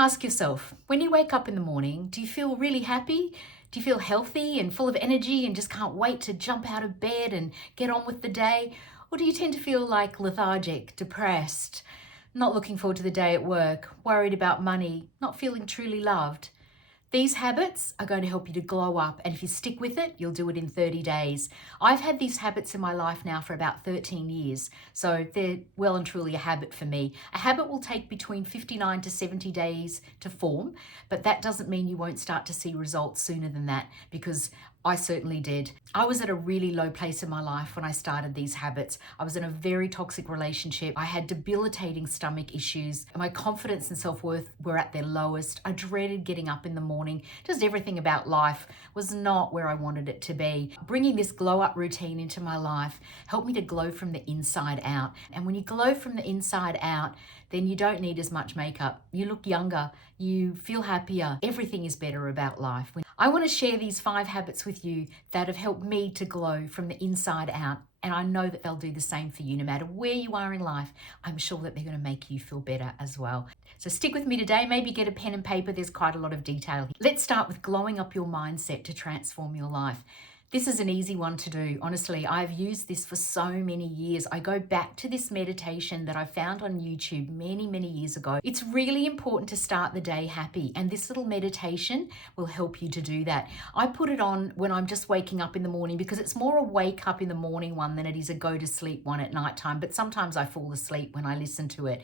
Ask yourself, when you wake up in the morning, do you feel really happy? Do you feel healthy and full of energy and just can't wait to jump out of bed and get on with the day? Or do you tend to feel like lethargic, depressed, not looking forward to the day at work, worried about money, not feeling truly loved? These habits are going to help you to glow up, and if you stick with it, you'll do it in 30 days. I've had these habits in my life now for about 13 years, so they're well and truly a habit for me. A habit will take between 59 to 70 days to form, but that doesn't mean you won't start to see results sooner than that, because I certainly did. I was at a really low place in my life when I started these habits. I was in a very toxic relationship. I had debilitating stomach issues. My confidence and self-worth were at their lowest. I dreaded getting up in the morning. Just everything about life was not where I wanted it to be. Bringing this glow up routine into my life helped me to glow from the inside out. And when you glow from the inside out, then you don't need as much makeup. You look younger, you feel happier. Everything is better about life. I want to share these 5 habits with you that have helped me to glow from the inside out. And I know that they'll do the same for you no matter where you are in life. I'm sure that they're going to make you feel better as well. So stick with me today. Maybe get a pen and paper. There's quite a lot of detail here. Let's start with glowing up your mindset to transform your life. This is an easy one to do. Honestly, I've used this for so many years. I go back to this meditation that I found on YouTube many years ago. It's really important to start the day happy, and this little meditation will help you to do that. I put it on when I'm just waking up in the morning because it's more a wake up in the morning one than it is a go to sleep one at nighttime, but sometimes I fall asleep when I listen to it.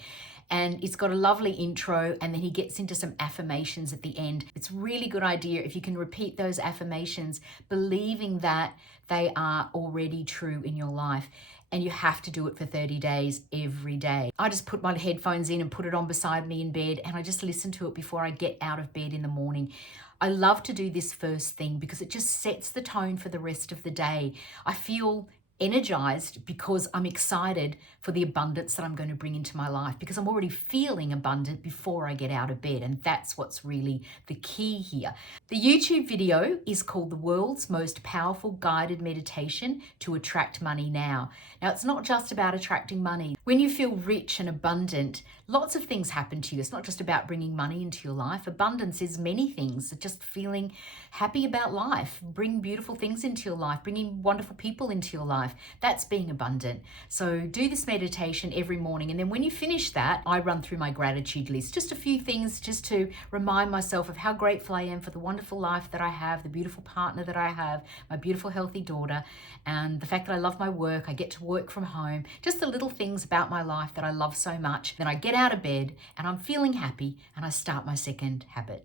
And it's got a lovely intro, and then he gets into some affirmations at the end. It's a really good idea if you can repeat those affirmations, believing that they are already true in your life. And you have to do it for 30 days every day. I just put my headphones in and put it on beside me in bed, and I just listen to it before I get out of bed in the morning. I love to do this first thing because it just sets the tone for the rest of the day. I feel energized because I'm excited for the abundance that I'm going to bring into my life, because I'm already feeling abundant before I get out of bed. And that's what's really the key here. The YouTube video is called The World's Most Powerful Guided Meditation to Attract Money Now. Now, it's not just about attracting money. When you feel rich and abundant, lots of things happen to you. It's not just about bringing money into your life. Abundance is many things. Just feeling happy about life, bring beautiful things into your life, bringing wonderful people into your life. That's being abundant. So do this meditation every morning. And then when you finish that, I run through my gratitude list. Just a few things just to remind myself of how grateful I am for the wonderful life that I have, the beautiful partner that I have, my beautiful healthy daughter, and the fact that I love my work. I get to work from home. Just the little things about my life that I love so much. Then I get out of bed and I'm feeling happy, and I start my second habit.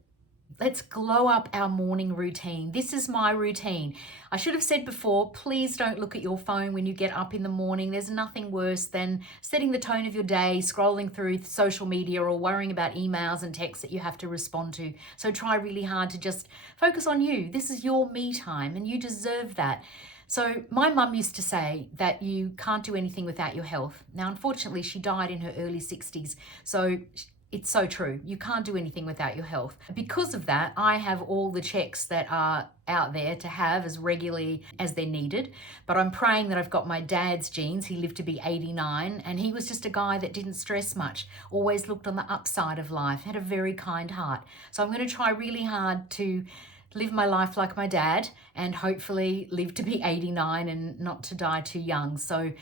Let's glow up our morning routine. This is my routine. I should have said before, please don't look at your phone when you get up in the morning. There's nothing worse than setting the tone of your day, scrolling through social media, or worrying about emails and texts that you have to respond to. So try really hard to just focus on you. This is your me time, and you deserve that. So my mum used to say that you can't do anything without your health. Now, unfortunately, she died in her early 60s. So it's so true. You can't do anything without your health. Because of that, I have all the checks that are out there to have as regularly as they're needed. But I'm praying that I've got my dad's genes. He lived to be 89, and he was just a guy that didn't stress much, always looked on the upside of life, had a very kind heart. So I'm going to try really hard to live my life like my dad, and hopefully live to be 89 and not to die too young. So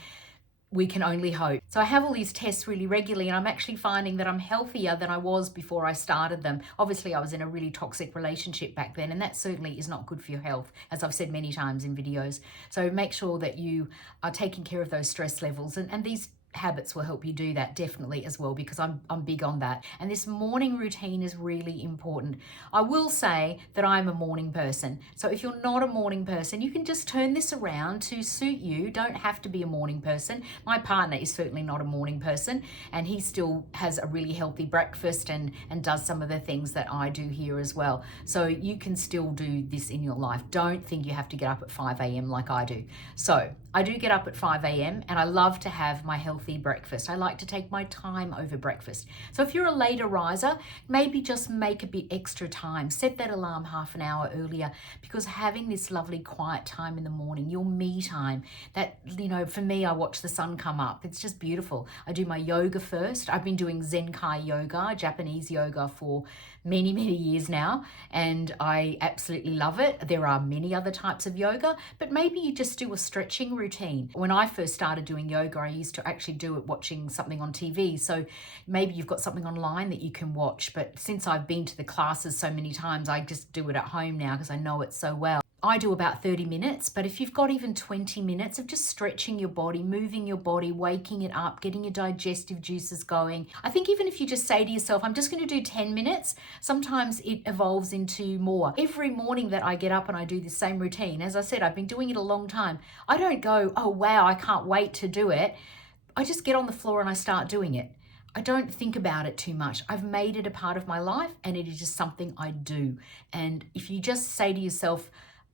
we can only hope. So I have all these tests really regularly, and I'm actually finding that I'm healthier than I was before I started them. Obviously, I was in a really toxic relationship back then, and that certainly is not good for your health, as I've said many times in videos. So make sure that you are taking care of those stress levels, and these habits will help you do that definitely as well, because I'm big on that. And this morning routine is really important. I will say that I'm a morning person. So if you're not a morning person, you can just turn this around to suit you. Don't have to be a morning person. My partner is certainly not a morning person, and he still has a really healthy breakfast and does some of the things that I do here as well. So you can still do this in your life. Don't think you have to get up at 5 a.m. like I do. So I do get up at 5 a.m. and I love to have my healthy healthy breakfast. I like to take my time over breakfast. So if you're a later riser, maybe just make a bit extra time. Set that alarm half an hour earlier, because having this lovely quiet time in the morning, your me time, that, you know, for me, I watch the sun come up. It's just beautiful. I do my yoga first. I've been doing Zenkai yoga, Japanese yoga, for many, many years now, and I absolutely love it. There are many other types of yoga, but maybe you just do a stretching routine. When I first started doing yoga, I used to actually do it watching something on TV. So maybe you've got something online that you can watch, but since I've been to the classes so many times, I just do it at home now because I know it so well. I do about 30 minutes, but if you've got even 20 minutes of just stretching your body, moving your body, waking it up, getting your digestive juices going. I think even if you just say to yourself, I'm just going to do 10 minutes, sometimes it evolves into more. Every morning that I get up and I do the same routine, as I said, I've been doing it a long time. I don't go, oh wow, I can't wait to do it. I just get on the floor and I start doing it. I don't think about it too much. I've made it a part of my life, and it is just something I do. And if you just say to yourself,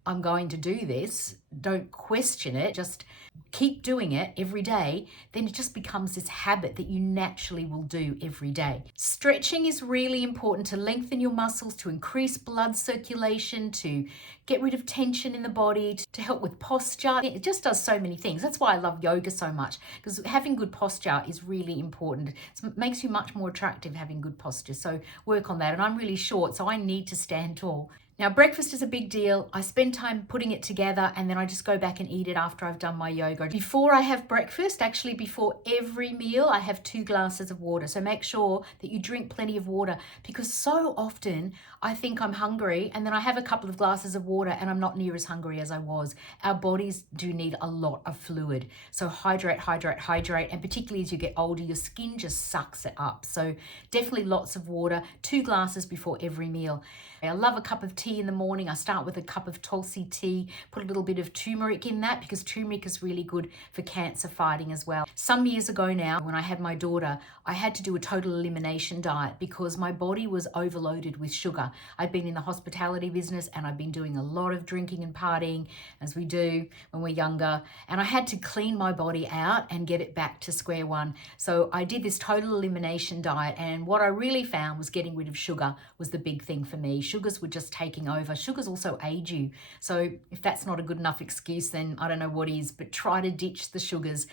I'm going to do this, don't question it, just keep doing it every day, then it just becomes this habit that you naturally will do every day. Stretching is really important to lengthen your muscles, to increase blood circulation, to get rid of tension in the body, to help with posture. It just does so many things. That's why I love yoga so much, because having good posture is really important. It makes you much more attractive having good posture. So work on that. And I'm really short, so I need to stand tall. Now, breakfast is a big deal. I spend time putting it together, and then I just go back and eat it after I've done my yoga. Before I have breakfast, actually before every meal, I have 2 glasses of water. So make sure that you drink plenty of water, because so often I think I'm hungry and then I have a couple of glasses of water and I'm not near as hungry as I was. Our bodies do need a lot of fluid. So hydrate, hydrate, hydrate. And particularly as you get older, your skin just sucks it up. So definitely lots of water, 2 glasses before every meal. I love a cup of tea in the morning. I start with a cup of Tulsi tea, put a little bit of turmeric in that, because turmeric is really good for cancer fighting as well. Some years ago now, when I had my daughter, I had to do a total elimination diet because my body was overloaded with sugar. I'd been in the hospitality business and I'd been doing a lot of drinking and partying, as we do when we're younger, and I had to clean my body out and get it back to square one. So I did this total elimination diet, and what I really found was getting rid of sugar was the big thing for me. Sugars were just taking over. Sugars also age you. So if that's not a good enough excuse, then I don't know what is, but try to ditch the sugars.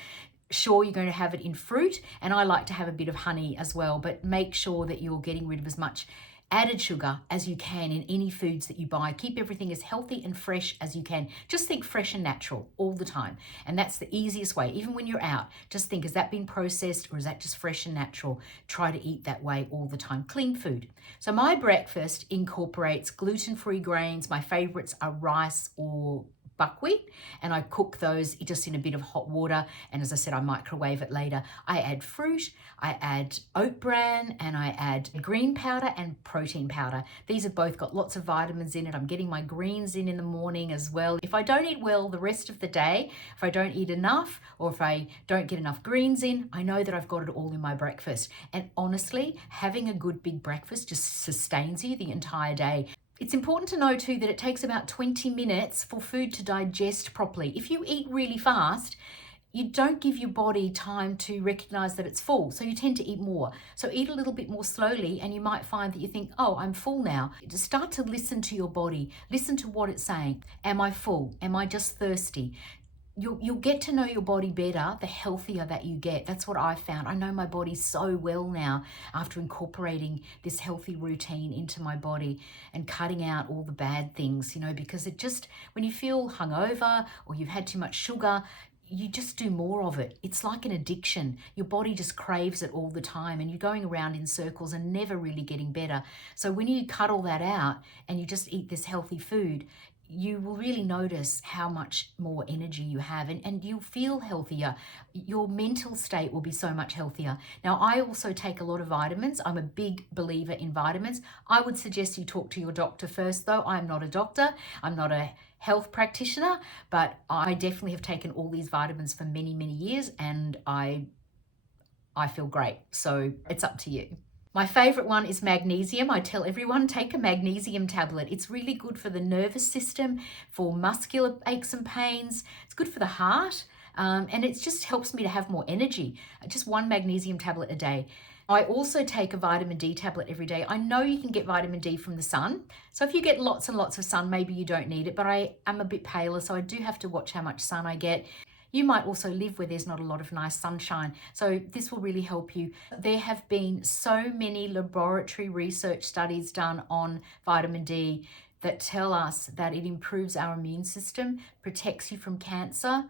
Sure, you're going to have it in fruit, and I like to have a bit of honey as well, but make sure that you're getting rid of as much added sugar as you can in any foods that you buy. Keep everything as healthy and fresh as you can. Just think fresh and natural all the time. And that's the easiest way. Even when you're out, just think, has that been processed or is that just fresh and natural? Try to eat that way all the time. Clean food. So my breakfast incorporates gluten-free grains. My favorites are rice or buckwheat, and I cook those just in a bit of hot water, and as I said, I microwave it later. I add fruit, I add oat bran, and I add green powder and protein powder. These have both got lots of vitamins in it. I'm getting my greens in the morning as well. If I don't eat well the rest of the day, if I don't eat enough, or if I don't get enough greens in, I know that I've got it all in my breakfast. And honestly, having a good big breakfast just sustains you the entire day. It's important to know too that it takes about 20 minutes for food to digest properly. If you eat really fast, you don't give your body time to recognize that it's full. So you tend to eat more. So eat a little bit more slowly, and you might find that you think, oh, I'm full now. Just start to listen to your body. Listen to what it's saying. Am I full? Am I just thirsty? You'll get to know your body better the healthier that you get. That's what I found. I know my body so well now after incorporating this healthy routine into my body and cutting out all the bad things, because it just, when you feel hungover or you've had too much sugar, you just do more of it. It's like an addiction. Your body just craves it all the time, and you're going around in circles and never really getting better. So when you cut all that out and you just eat this healthy food, you will really notice how much more energy you have, and you'll feel healthier. Your mental state will be so much healthier. Now, I also take a lot of vitamins. I'm a big believer in vitamins. I would suggest you talk to your doctor first, though. I'm not a doctor. I'm not a health practitioner, but I definitely have taken all these vitamins for many, many years, and I feel great. So it's up to you. My favorite one is magnesium. I tell everyone, take a magnesium tablet. It's really good for the nervous system, for muscular aches and pains. It's good for the heart. And it just helps me to have more energy. Just one magnesium tablet a day. I also take a vitamin D tablet every day. I know you can get vitamin D from the sun. So if you get lots and lots of sun, maybe you don't need it, but I am a bit paler, so I do have to watch how much sun I get. You might also live where there's not a lot of nice sunshine, so this will really help you. There have been so many laboratory research studies done on vitamin D that tell us that it improves our immune system, protects you from cancer,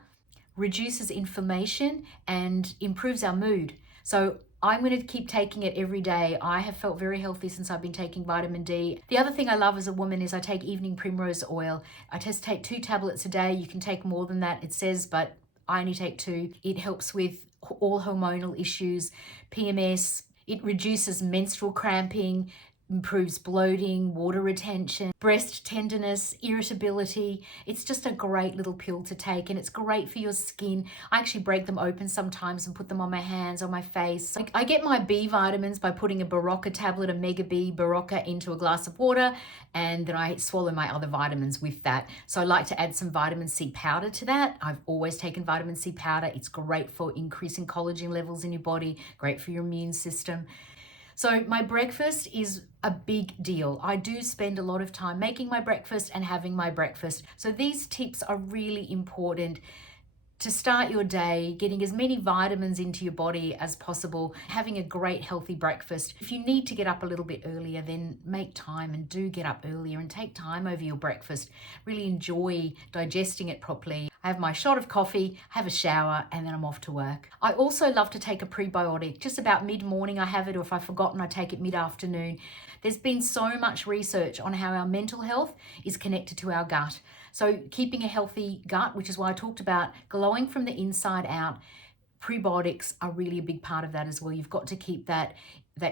reduces inflammation, and improves our mood. So I'm going to keep taking it every day. I have felt very healthy since I've been taking vitamin D. The other thing I love as a woman is I take evening primrose oil. I just take 2 tablets a day. You can take more than that, it says, but I only take 2. It helps with all hormonal issues, PMS. It reduces menstrual cramping, improves bloating, water retention, breast tenderness, irritability. It's just a great little pill to take, and it's great for your skin. I actually break them open sometimes and put them on my hands, on my face. I get my B vitamins by putting a Berocca tablet, a Mega B Berocca, into a glass of water, and then I swallow my other vitamins with that. So I like to add some vitamin C powder to that. I've always taken vitamin C powder. It's great for increasing collagen levels in your body, great for your immune system. So my breakfast is a big deal. I do spend a lot of time making my breakfast and having my breakfast. So these tips are really important to start your day, getting as many vitamins into your body as possible, having a great healthy breakfast. If you need to get up a little bit earlier, then make time and do get up earlier and take time over your breakfast. Really enjoy digesting it properly. I have my shot of coffee, have a shower, and then I'm off to work. I also love to take a prebiotic. Just about mid-morning I have it, or if I've forgotten, I take it mid-afternoon. There's been so much research on how our mental health is connected to our gut. So keeping a healthy gut, which is why I talked about glowing from the inside out, prebiotics are really a big part of that as well. You've got to keep that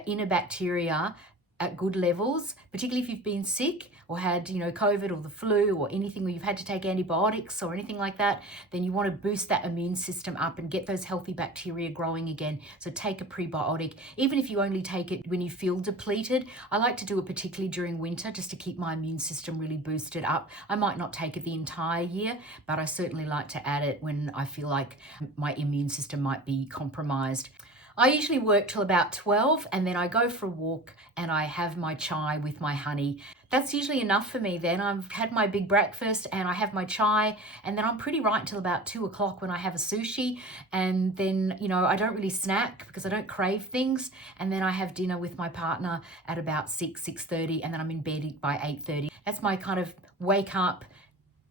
inner bacteria at good levels, particularly if you've been sick or had, COVID or the flu or anything where you've had to take antibiotics or anything like that, then you want to boost that immune system up and get those healthy bacteria growing again. So take a prebiotic, even if you only take it when you feel depleted. I like to do it particularly during winter just to keep my immune system really boosted up. I might not take it the entire year, but I certainly like to add it when I feel like my immune system might be compromised. I usually work till about 12 and then I go for a walk and I have my chai with my honey. That's usually enough for me then. I've had my big breakfast and I have my chai, and then I'm pretty right till about 2 o'clock when I have a sushi, and then, I don't really snack because I don't crave things, and then I have dinner with my partner at about 6:30, and then I'm in bed by 8:30. That's my kind of wake up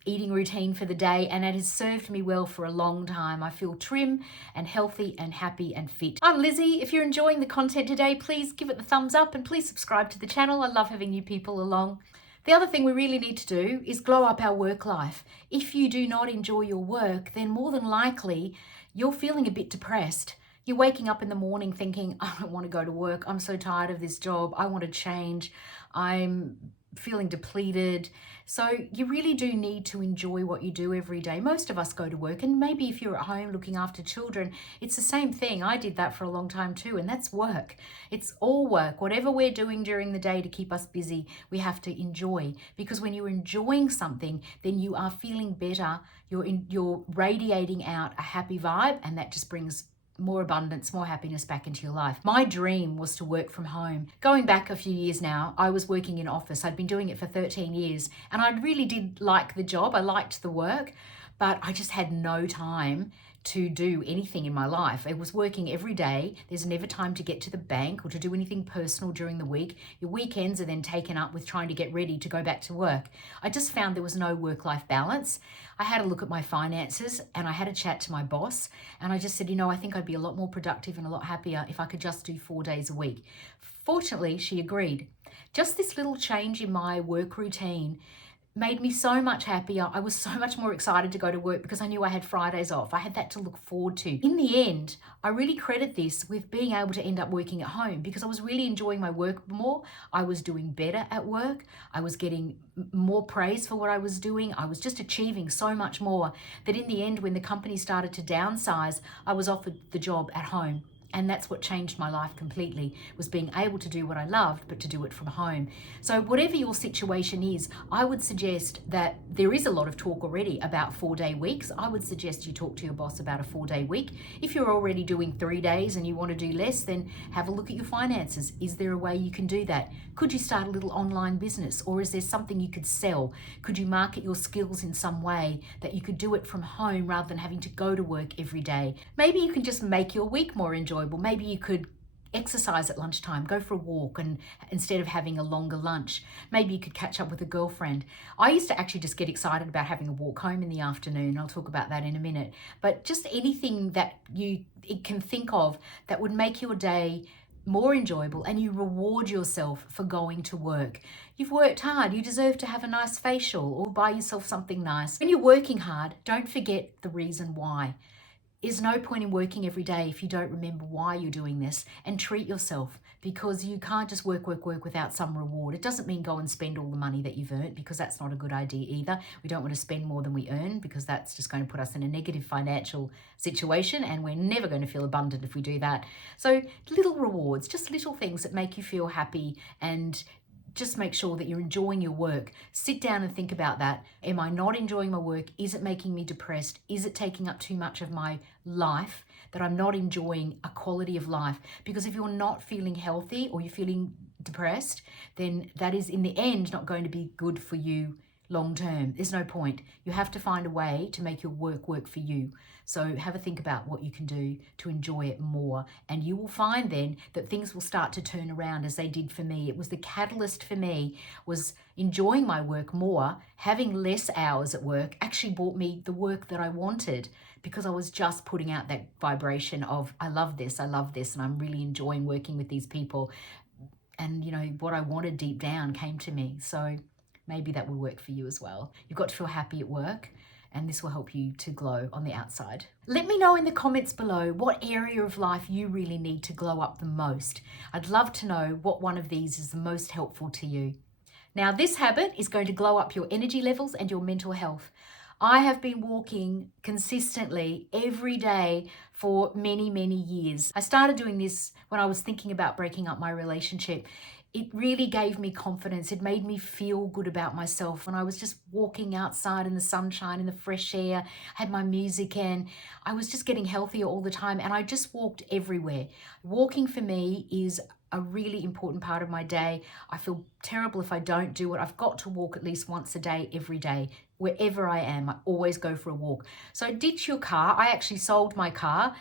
eating routine for the day, and it has served me well for a long time. I feel trim and healthy and happy and fit. I'm Lizzie. If you're enjoying the content today, please give it the thumbs up and please subscribe to the channel. I love having new people along. The other thing we really need to do is glow up our work life. If you do not enjoy your work, then more than likely you're feeling a bit depressed. You're waking up in the morning thinking, I don't want to go to work. I'm so tired of this job. I want to change. I'm feeling depleted. So you really do need to enjoy what you do every day. Most of us go to work, and maybe if you're at home looking after children, it's the same thing. I did that for a long time too, and that's work. It's all work. Whatever we're doing during the day to keep us busy, we have to enjoy, because when you're enjoying something, then you are feeling better. You're radiating out a happy vibe, and that just brings more abundance, more happiness back into your life. My dream was to work from home. Going back a few years now, I was working in office. I'd been doing it for 13 years, and I really did like the job. I liked the work, but I just had no time to do anything in my life. I was working every day. There's never time to get to the bank or to do anything personal during the week. Your weekends are then taken up with trying to get ready to go back to work. I just found there was no work-life balance. I had a look at my finances and I had a chat to my boss, and I just said, I think I'd be a lot more productive and a lot happier if I could just do 4 days a week. Fortunately, she agreed. Just this little change in my work routine made me so much happier. I was so much more excited to go to work because I knew I had Fridays off. I had that to look forward to. In the end, I really credit this with being able to end up working at home because I was really enjoying my work more. I was doing better at work. I was getting more praise for what I was doing. I was just achieving so much more that in the end, when the company started to downsize, I was offered the job at home. And that's what changed my life completely, was being able to do what I loved, but to do it from home. So whatever your situation is, I would suggest that there is a lot of talk already about 4-day weeks. I would suggest you talk to your boss about a 4-day week. If you're already doing 3 days and you want to do less, then have a look at your finances. Is there a way you can do that? Could you start a little online business, or is there something you could sell? Could you market your skills in some way that you could do it from home rather than having to go to work every day? Maybe you can just make your week more enjoyable. Maybe you could exercise at lunchtime, go for a walk, and instead of having a longer lunch.Maybe you could catch up with a girlfriend. I used to actually just get excited about having a walk home in the afternoon. I'll talk about that in a minute. But just anything that you can think of that would make your day more enjoyable, and you reward yourself for going to work. You've worked hard, you deserve to have a nice facial or buy yourself something nice. When you're working hard, don't forget the reason why. There's no point in working every day if you don't remember why you're doing this, and treat yourself, because you can't just work without some reward. It doesn't mean go and spend all the money that you've earned, because that's not a good idea either. We don't want to spend more than we earn, because that's just going to put us in a negative financial situation, and we're never going to feel abundant if we do that. So little rewards, just little things that make you feel happy, and just make sure that you're enjoying your work. Sit down and think about that. Am I not enjoying my work? Is it making me depressed? Is it taking up too much of my life that I'm not enjoying a quality of life? Because if you're not feeling healthy or you're feeling depressed, then that is in the end not going to be good for you long term. There's no point. You have to find a way to make your work work for you. So have a think about what you can do to enjoy it more, and you will find then that things will start to turn around, as they did for me. It was the catalyst for me, was enjoying my work more. Having less hours at work actually brought me the work that I wanted, because I was just putting out that vibration of, I love this, and I'm really enjoying working with these people. And you know, what I wanted deep down came to me. So maybe that will work for you as well. You've got to feel happy at work, and this will help you to glow on the outside. Let me know in the comments below what area of life you really need to glow up the most. I'd love to know what one of these is the most helpful to you. Now, this habit is going to glow up your energy levels and your mental health. I have been walking consistently every day for many, many years. I started doing this when I was thinking about breaking up my relationship. It really gave me confidence. It made me feel good about myself. When I was just walking outside in the sunshine, in the fresh air, I had my music in, I was just getting healthier all the time, and I just walked everywhere. Walking for me is a really important part of my day. I feel terrible if I don't do it. I've got to walk at least once a day, every day. Wherever I am, I always go for a walk. So ditch your car. I actually sold my car.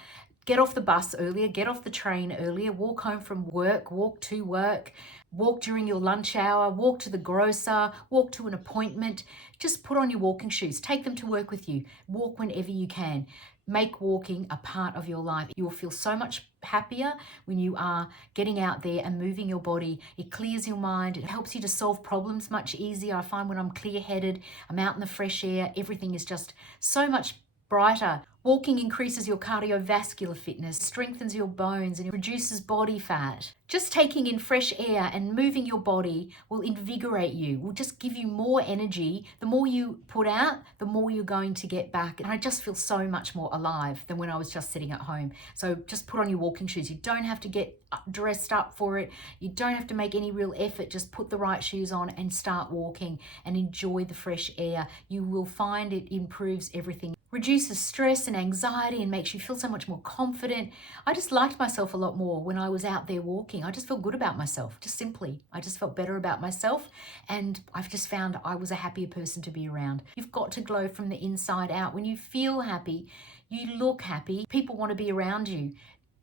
Get off the bus earlier, get off the train earlier, walk home from work, walk to work, walk during your lunch hour, walk to the grocer, walk to an appointment. Just put on your walking shoes, take them to work with you, walk whenever you can. Make walking a part of your life. You will feel so much happier when you are getting out there and moving your body. It clears your mind. It helps you to solve problems much easier. I find when I'm clear-headed, I'm out in the fresh air, everything is just so much brighter. Walking increases your cardiovascular fitness, strengthens your bones, and it reduces body fat. Just taking in fresh air and moving your body will invigorate you, will just give you more energy. The more you put out, the more you're going to get back. And I just feel so much more alive than when I was just sitting at home. So just put on your walking shoes. You don't have to get dressed up for it. You don't have to make any real effort. Just put the right shoes on and start walking and enjoy the fresh air. You will find it improves everything. Reduces stress and anxiety and makes you feel so much more confident. I just liked myself a lot more when I was out there walking. I just felt good about myself, just simply. I just felt better about myself, and I've just found I was a happier person to be around. You've got to glow from the inside out. When you feel happy, you look happy, people want to be around you.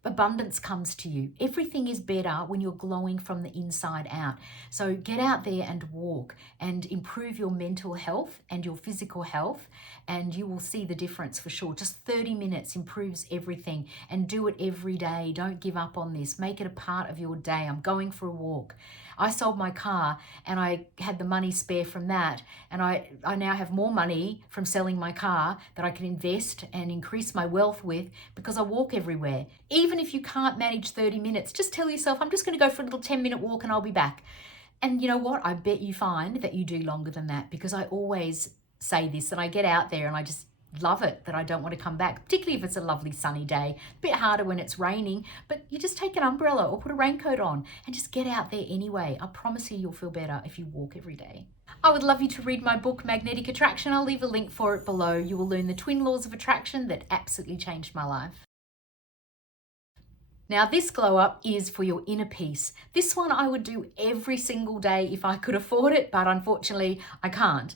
Abundance comes to you. Everything is better when you're glowing from the inside out. So get out there and walk and improve your mental health and your physical health, and you will see the difference for sure. Just 30 minutes improves everything, and do it every day. Don't give up on this. Make it a part of your day. I'm going for a walk. I sold my car and I had the money spare from that, and I now have more money from selling my car that I can invest and increase my wealth with, because I walk everywhere. Even if you can't manage 30 minutes, just tell yourself, I'm just going to go for a little 10-minute walk and I'll be back. And you know what? I bet you find that you do longer than that, because I always say this, and I get out there and I just love it that I don't want to come back, particularly if it's a lovely sunny day. A bit harder when it's raining, but you just take an umbrella or put a raincoat on and just get out there anyway. I promise you'll feel better if you walk every day. I would love you to read my book, Magnetic Attraction. I'll leave a link for it below. You will learn the twin laws of attraction that absolutely changed my life. Now this glow up is for your inner peace. This one I would do every single day if I could afford it, but unfortunately I can't.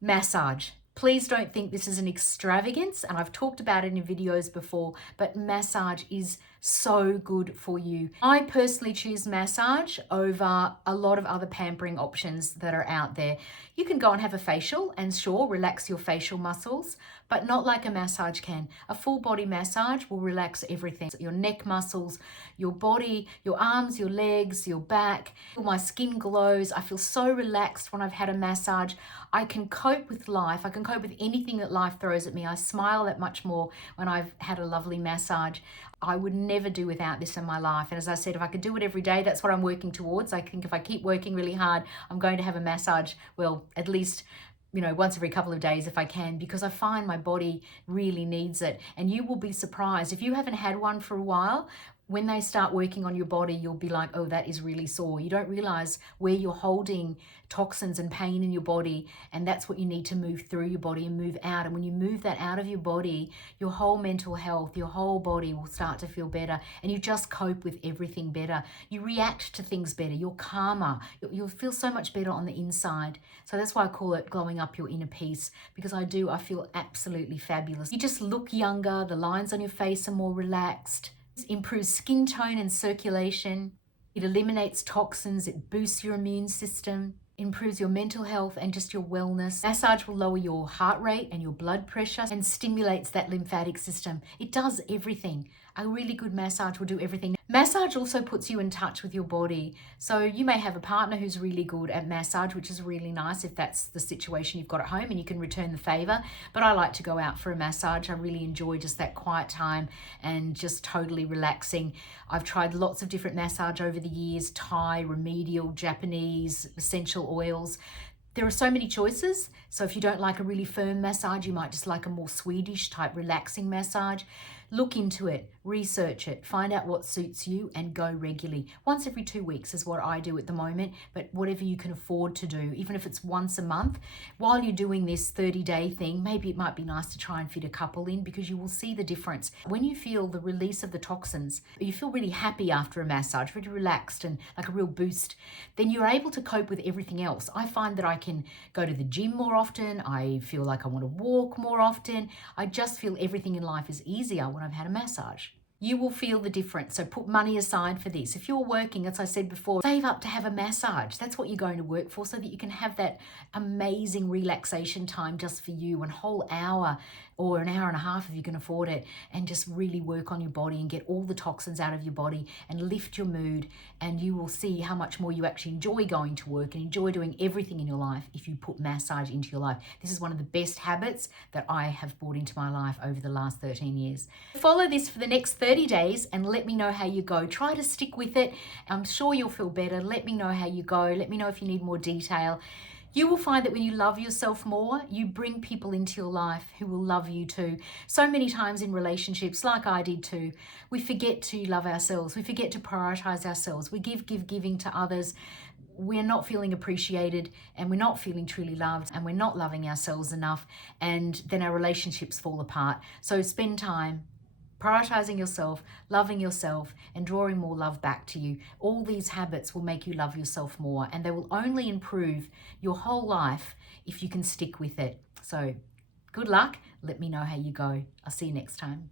Massage. Please don't think this is an extravagance, and I've talked about it in videos before, but massage is so good for you. I personally choose massage over a lot of other pampering options that are out there. You can go and have a facial and sure, relax your facial muscles, but not like a massage can. A full body massage will relax everything. Your neck muscles, your body, your arms, your legs, your back. My skin glows. I feel so relaxed when I've had a massage. I can cope with life. I can cope with anything that life throws at me. I smile that much more when I've had a lovely massage. I would never do without this in my life. And as I said, if I could do it every day, that's what I'm working towards. I think if I keep working really hard, I'm going to have a massage, well, at least once every couple of days if I can, because I find my body really needs it. And you will be surprised if you haven't had one for a while. When they start working on your body, you'll be like, oh, that is really sore. You don't realize where you're holding toxins and pain in your body, and that's what you need to move through your body and move out. And when you move that out of your body, your whole mental health, your whole body will start to feel better, and you just cope with everything better. You react to things better. You're calmer. You'll feel so much better on the inside. So that's why I call it glowing up your inner peace, because I feel absolutely fabulous. You just look younger. The lines on your face are more relaxed. It improves skin tone and circulation. It eliminates toxins. It boosts your immune system, improves your mental health and just your wellness. Massage will lower your heart rate and your blood pressure and stimulates that lymphatic system. It does everything. A really good massage will do everything. Massage also puts you in touch with your body. So you may have a partner who's really good at massage, which is really nice if that's the situation you've got at home and you can return the favor. But I like to go out for a massage. I really enjoy just that quiet time and just totally relaxing. I've tried lots of different massage over the years: Thai, remedial, Japanese, essential oils. There are so many choices. So if you don't like a really firm massage, you might just like a more Swedish type relaxing massage. Look into it, research it, find out what suits you and go regularly. Once every 2 weeks is what I do at the moment, but whatever you can afford to do, even if it's once a month. While you're doing this 30-day thing, maybe it might be nice to try and fit a couple in, because you will see the difference. When you feel the release of the toxins, you feel really happy after a massage, really relaxed and like a real boost, then you're able to cope with everything else. I find that I can go to the gym more often. I feel like I want to walk more often. I just feel everything in life is easier when I've had a massage. You will feel the difference. So put money aside for this. If you're working, as I said before, save up to have a massage. That's what you're going to work for, so that you can have that amazing relaxation time just for you, a whole hour or an hour and a half if you can afford it, and just really work on your body and get all the toxins out of your body and lift your mood. And you will see how much more you actually enjoy going to work and enjoy doing everything in your life if you put massage into your life. This is one of the best habits that I have brought into my life over the last 13 years. Follow this for the next 30 days and let me know how you go. Try to stick with it. I'm sure you'll feel better. Let me know how you go. Let me know if you need more detail. You will find that when you love yourself more, you bring people into your life who will love you too. So many times in relationships, like I did too, we forget to love ourselves. We forget to prioritize ourselves. We giving to others. We're not feeling appreciated, and we're not feeling truly loved, and we're not loving ourselves enough, and then our relationships fall apart. So spend time prioritizing yourself, loving yourself, and drawing more love back to you. All these habits will make you love yourself more, and they will only improve your whole life if you can stick with it. So good luck. Let me know how you go. I'll see you next time.